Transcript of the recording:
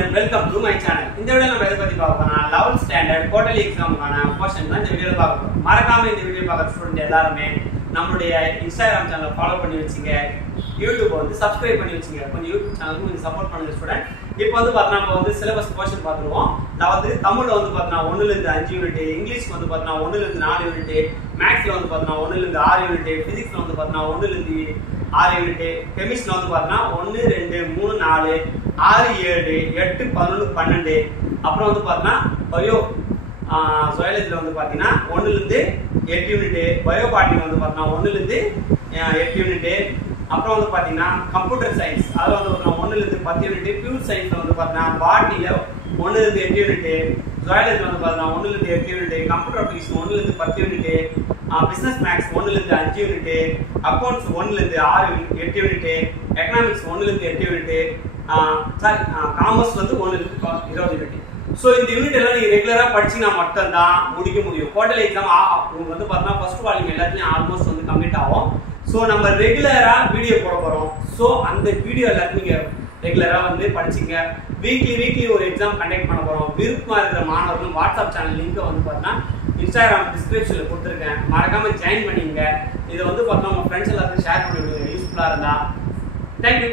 student, welcome to my channel. In this video, we will talk about 11th standard quarterly exam question. In this video, மறக்காம இந்த video பார்க்குற student எல்லாரும் நம்மளுடைய Instagram channel follow பண்ணி வச்சிங்க, YouTube வந்து subscribe பண்ணி வச்சிங்க. கொஞ்சம் YouTube channel கொஞ்சம் சப்போர்ட் பண்ணுங்க ஸ்டூடெண்ட். இப்போ வந்து பார்த்தா நம்ம வந்து சிலபஸ் क्वेश्चन பார்த்துருவோம். நான் வந்து தமிழ்ல வந்து பார்த்தா 1 ல இருந்து 5 யூனிட், இங்கிலீஷ்ல வந்து பார்த்தா 1 ல இருந்து 4 யூனிட், மேத்ஸ்ல வந்து பார்த்தா 1 ல இருந்து 6 யூனிட், பிசிக்ஸ்ல வந்து பார்த்தா 1 ல இருந்து 6 யூனிட், கெமிஸ்ட்ரில வந்து பார்த்தா 1 2 3 4 6 7 8 11 12 அப்புறம் வந்து பார்த்தா பயோ ஜுவாலஜில வந்து பார்த்தீங்கன்னா 1 ல இருந்து 8 யூனிட், பயோ பாட்னி வந்து பார்த்தா 1 ல இருந்து 8 யூனிட், அப்புறம் வந்து பார்த்தீங்கன்னா கம்ப்யூட்டர் சயின்ஸ் அதுல வந்து பார்த்தா 1 ல இருந்து 10 யூனிட், பியூர் சயின்ஸ்ல வந்து பார்த்தா பாட்னில 1 ல இருந்து 8 யூனிட், ஜுவாலஜில வந்து பார்த்தா 1 ல இருந்து 8 யூனிட், கம்ப்யூட்டர் அப்ளிகேஷன் 1 ல இருந்து 10 யூனிட், பிசினஸ் மேத்ஸ் 1 ல இருந்து 5 யூனிட், அக்கவுண்ட்ஸ் 1 ல இருந்து 8 யூனிட், எகனாமிக்ஸ் 1 ல இருந்து 8 யூனிட், காமர்ஸ் வந்து 1 ல இருந்து 20 யூனிட். சோ இந்த யூனிட் எல்லாம் நீங்க ரெகுலரா படிச்சீனா மட்டும் தான் முடிக்க முடியும். குவார்டர்லி எக்ஸாம் உங்களுக்கு வந்து பார்த்தா ஃபர்ஸ்ட் வால்யூம் எல்லாத்தையும் ஆல்மோஸ்ட் வந்து கம்ப்ளீட் ஆகும். சோ நம்ம ரெகுலரா வீடியோ போட போறோம். சோ அந்த வீடியோ எல்லாத்தையும் நீங்க ரெகுலரா வந்து படிச்சீங்க. வீக்லி ஒரு எக்ஸாம் கண்டக்ட் பண்ண போறோம். விருப்பமா இருக்கிற மாணவர்கள் வாட்ஸ்அப் சேனல் லிங்க் வந்து பார்த்தா Instagram டிஸ்கிரிப்ஷன்ல கொடுத்துருக்கேன், மறக்காம ஜாயின் பண்ணிங்க. இதை வந்து பார்த்தா உங்க ஃப்ரெண்ட்ஸ் எல்லாத்தையும் ஷேர் பண்ணி விடுங்க யூஸ்ஃபுல்லா இருந்தா. தேங்க்யூ.